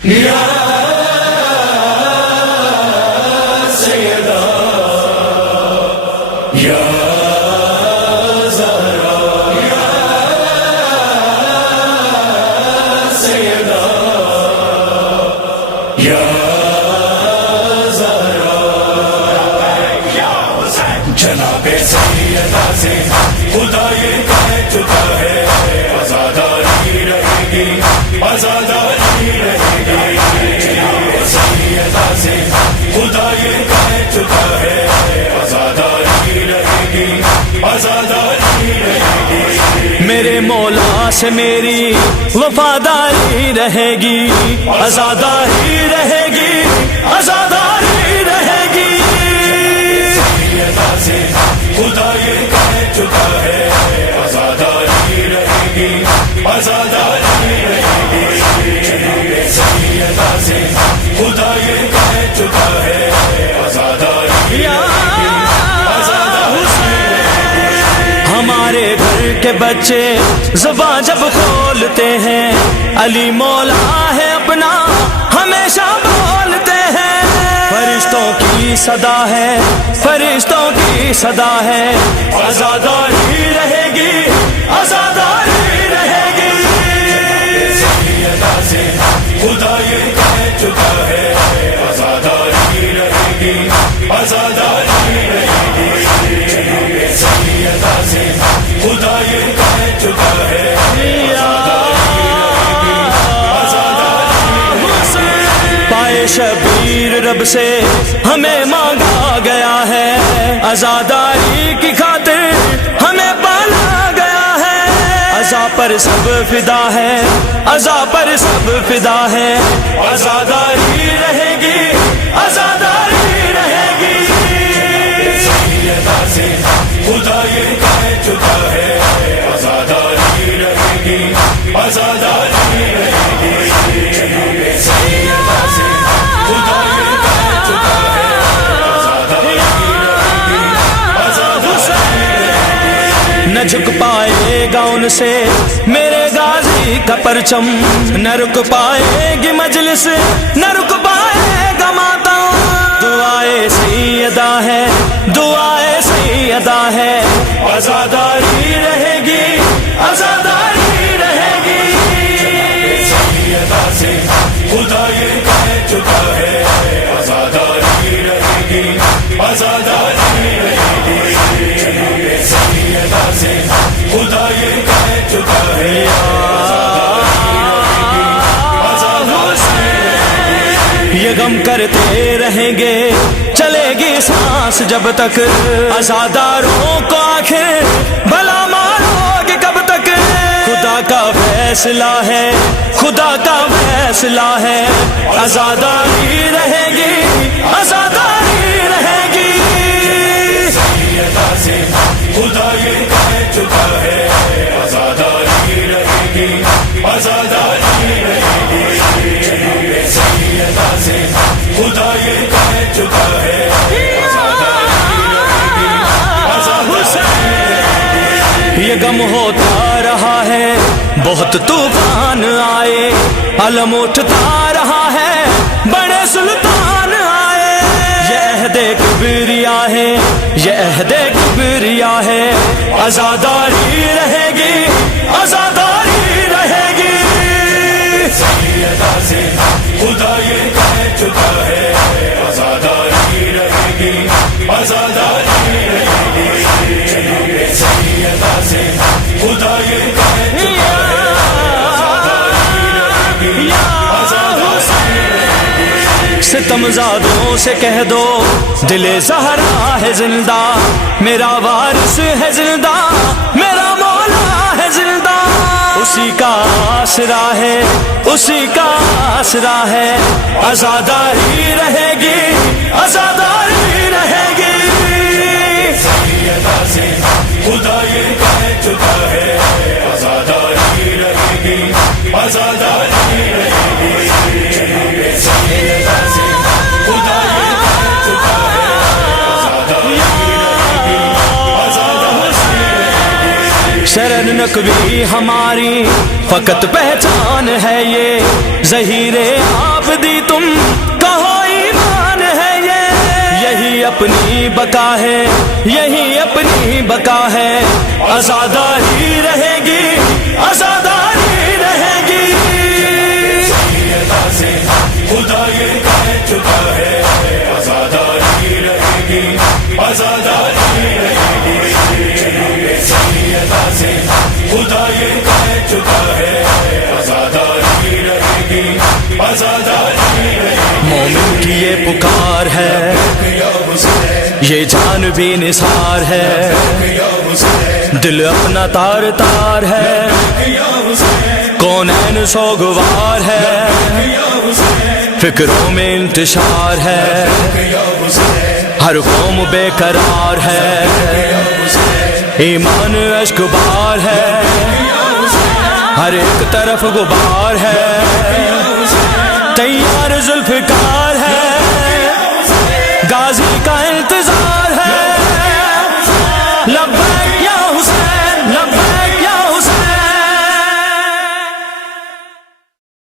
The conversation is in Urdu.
یا سیدہ یا زہرا یا سیدہ یا زہرا یا حسین جناب سیدہ سے خدا یہ کہہ چکا ہے آزاداری رہے گی آزاداری رہے گی سیدہ سے خدا یہ کہہ چکا ہے آزاداری رہے گی آزاداری رہے گی میرے مولا سے میری وفاداری رہے گی آزاداری رہے گی آزاداری رہے گی سیدہ سے خدا یہ کہہ چکا ہے آزاداری رہے گی آزاداری رہے گی سیدہ سے خدا یہ کہہ چکا ہے آزاداری ہمارے گھر کے بچے زباں جب کھولتے ہیں علی مولا ہے اپنا ہمیشہ بولتے ہیں فرشتوں کی صدا ہے فرشتوں کی صدا ہے آزاداری رہے گی آزاداری رہے گی سیدہ سے خدا یہ کہہ چکا ہے آزاداری رہے گی آزاداری رہے گی سیدہ سے خدا یہ کہہ چکا ہے پائے شبیر رب سے ہمیں مانگا گیا ہے آزاداری کی خاطر ہمیں پالا گیا ہے عزا پر سب فدا ہے عزا پر سب فدا ہے آزاداری رہے گی آزاداری رہے گی سیدہ سے خدا یہ کہہ چکا ہے آزاداری رہے گی آزاداری رہے گی سیدہ سے خدا یہ کہہ چکا ہے آزاداری رہے گی آزاداری رہے گی نہ جھک پائے گا ان سے میرے غازی کا پرچم نہ رک پائے گی مجلس نہ رک پائے گا ماتم دعائے سیدہ ہے دعائے سیدہ ہے آزاداری رہے گی آزاداری رہے گی سیدہ سے خدا یہ کہہ چکا ہے آزاداری رہے گی آزاداری رہے گی سیدہ سے خدا یہ کہہ چکا ہے یہ غم کرتے رہیں گے چلے گی سانس جب تک آزاداروں کو آخر بھلا مارو گے کب تک خدا کا فیصلہ ہے خدا کا فیصلہ ہے آزاداری رہے گی آزاداری رہے گی سیدہ سے خدا یہ کہہ چکا ہے آزاداری رہے گی آزاداری رہے گی سیدہ سے خدا یہ کہہ چکا ہے یہ غم ہوتا رہا ہے بہت طوفان آئے علم اٹھتا رہا ہے بڑے سلطان آئے یہ عہد کبریا ہے یہ عہد کبریا ہے آزاداری رہے گی آزاداری رہے گی سیدہ سے خدا یہ کہہ چکا ہے آزاداری رہے گی آزاداری رہے گی سیدہ سے خدا یہ کہہ چکا ہے آزاداری رہے گی آزاداری رہے گی ستم زادوں سے کہہ دو دل زہرا ہے زندہ میرا وارث ہے زندہ میرا مولا ہے زندہ اسی کا آسرا ہے اسی کا آسرا ہے آزاداری رہے گی آزاداری رہے گی سیدہ سے خدا یہ کہہ چکا ہے آزاداری رہے گی آزاداری رہے گی سیدہ سے خدا یہ کہہ چکا ہے آزاداری رہے گی آزاداری رہے گی شرن نقوی ہماری فقط پہچان ہے یہ، ظہیر عابدی تم کہو ایمان ہے یہ، یہی اپنی بقا ہے، یہی اپنی بقا ہے، آزاداری رہے گی، آزاداری رہے گی۔ خدا یہ کہہ چکا ہے آزاداری رہے گی، آزاداری رہے گی۔ سے خدا یہ کہہ چکا ہے آزاداری رہے گی، آزاداری رہے گی۔ مومن کی یہ پکار ہے، یہ جان بھی نثار ہے، دل اپنا تار تار ہے، کونین سوگوار ہے، فکروں میں انتشار ہے، ہر قوم بے قرار ہے، ایمان اشک بار ہے، ہر ایک طرف غبار ہے، تیار ذوالفقار